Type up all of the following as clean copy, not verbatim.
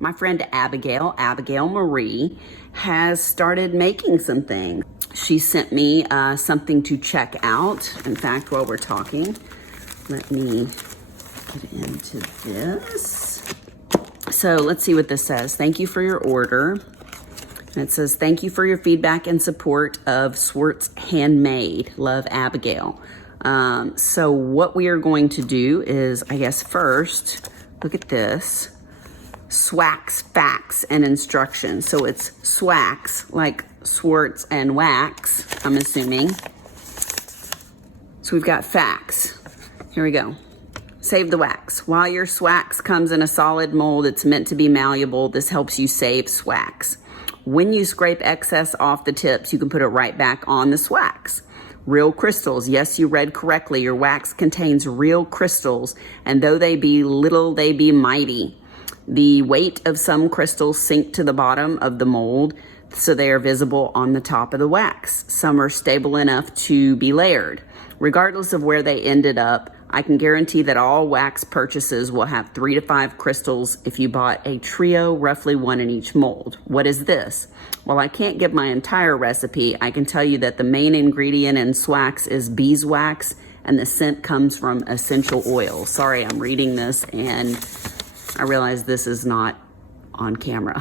My friend Abigail Marie, has started making some things. She sent me something to check out. In fact, while we're talking, let me get into this. So let's see what this says. Thank you for your order. And it says, thank you for your feedback and support of Swartz Handmade. Love, Abigail. So what we are going to do is, I guess first, look at this. SWAX facts and instructions. So it's SWAX, like Swartz and wax, I'm assuming. So we've got facts. Here we go. Save the wax. While your SWAX comes in a solid mold, it's meant to be malleable. This helps you save SWAX. When you scrape excess off the tips, you can put it right back on the SWAX. Real crystals. Yes, you read correctly. Your wax contains real crystals, and though they be little, they be mighty. The weight of some crystals sink to the bottom of the mold, so they are visible on the top of the wax. Some are stable enough to be layered. Regardless of where they ended up, I can guarantee that all wax purchases will have 3 to 5 crystals if you bought a trio, roughly 1 in each mold. What is this? While I can't give my entire recipe, I can tell you that the main ingredient in SWAX is beeswax, and the scent comes from essential oil. Sorry, I'm reading this and I realize this is not on camera.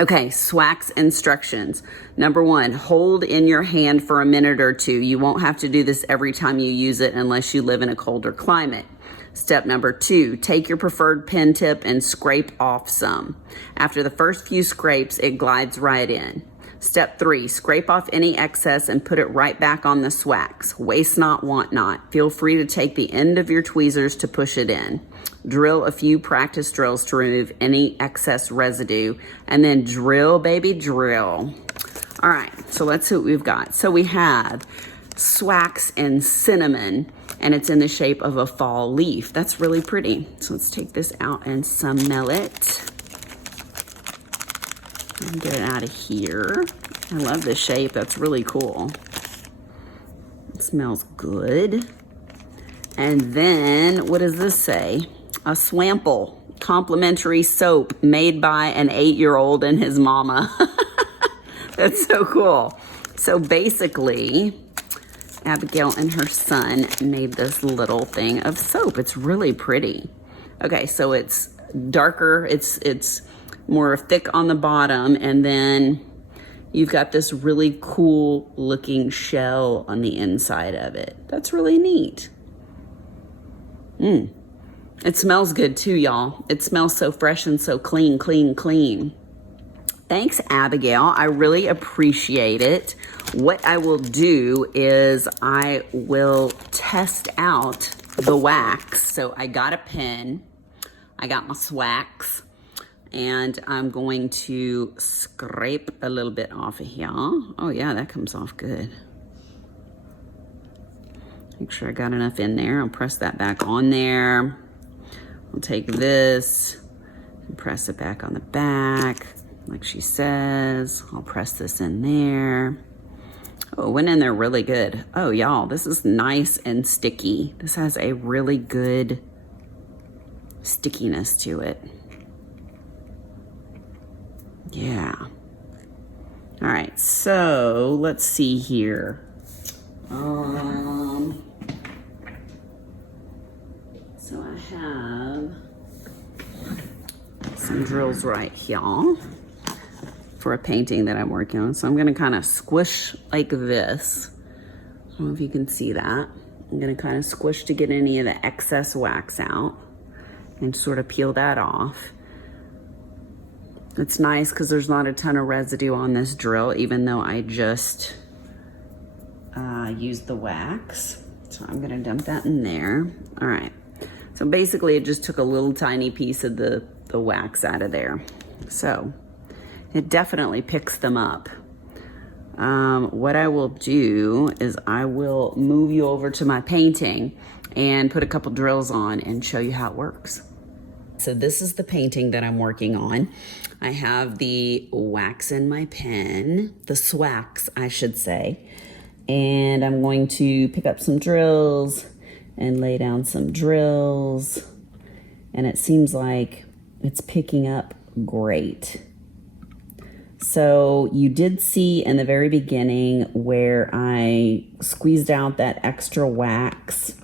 Okay, SWAX instructions. Number 1, hold in your hand for a minute or 2. You won't have to do this every time you use it unless you live in a colder climate. Step number 2, take your preferred pen tip and scrape off some. After the first few scrapes, it glides right in. Step 3, scrape off any excess and put it right back on the SWAX. Waste not, want not. Feel free to take the end of your tweezers to push it in. Drill a few practice drills to remove any excess residue, and then drill, baby, drill. All right, so let's see what we've got. So we have SWAX and cinnamon, and it's in the shape of a fall leaf. That's really pretty. So let's take this out and smell it. And get it out of here. I love this shape. That's really cool. It smells good. And then, what does this say? A Swample complimentary soap made by an 8-year-old and his mama. That's so cool. So basically, Abigail and her son made this little thing of soap. It's really pretty. Okay, so it's darker. It's more thick on the bottom, and then you've got this really cool looking shell on the inside of it. That's really neat. It smells good too, y'all. It smells so fresh and so clean, clean, clean. Thanks, Abigail. I really appreciate it. What I will do is I will test out the wax. So I got a pen, I got my SWAX, and I'm going to scrape a little bit off of here. Oh yeah, that comes off good. Make sure I got enough in there. I'll press that back on there. I'll take this and press it back on the back, like she says. I'll press this in there. Oh, it went in there really good. Oh, y'all, this is nice and sticky. This has a really good stickiness to it. Yeah. All right, so let's see here. So I have some drills right here for a painting that I'm working on. So I'm gonna kind of squish like this. I don't know if you can see that. I'm gonna kind of squish to get any of the excess wax out and sort of peel that off. It's nice because there's not a ton of residue on this drill, even though I just used the wax. So I'm gonna dump that in there. All right. So basically it just took a little tiny piece of the wax out of there. So it definitely picks them up. What I will do is I will move you over to my painting and put a couple drills on and show you how it works. So this is the painting that I'm working on. I have the wax in my pen, the SWAX, I should say. And I'm going to pick up some drills and lay down some drills. And it seems like It's picking up great. So you did see in the very beginning where I squeezed out that extra wax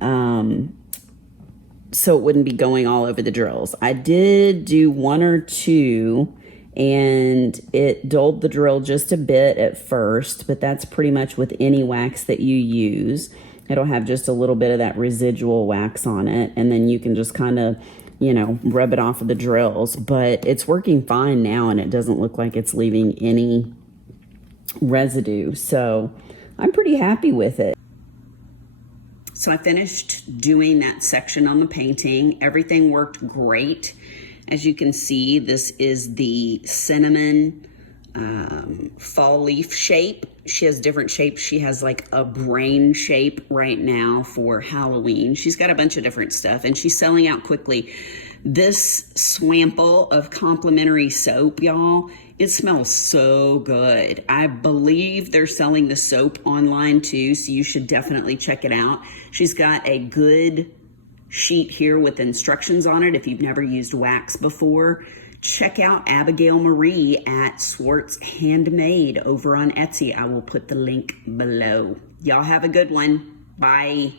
so it wouldn't be going all over the drills. I did do one or two and it dulled the drill just a bit at first, but that's pretty much with any wax that you use. It'll have just a little bit of that residual wax on it, and then you can just kind of, you know, rub it off of the drills. But it's working fine now, and it doesn't look like it's leaving any residue. So I'm pretty happy with it. So I finished doing that section on the painting. Everything worked great. As you can see, this is the cinnamon fall leaf shape. She has different shapes. She has like a brain shape right now for Halloween. She's got a bunch of different stuff, and she's selling out quickly. This swample of complimentary soap, y'all, it smells so good. I believe they're selling the soap online too, so you should definitely check it out. She's got a good sheet here with instructions on it if you've never used wax before. Check out Abigail Marie at Swartz Handmade over on Etsy. I will put the link below. Y'all have a good one. Bye.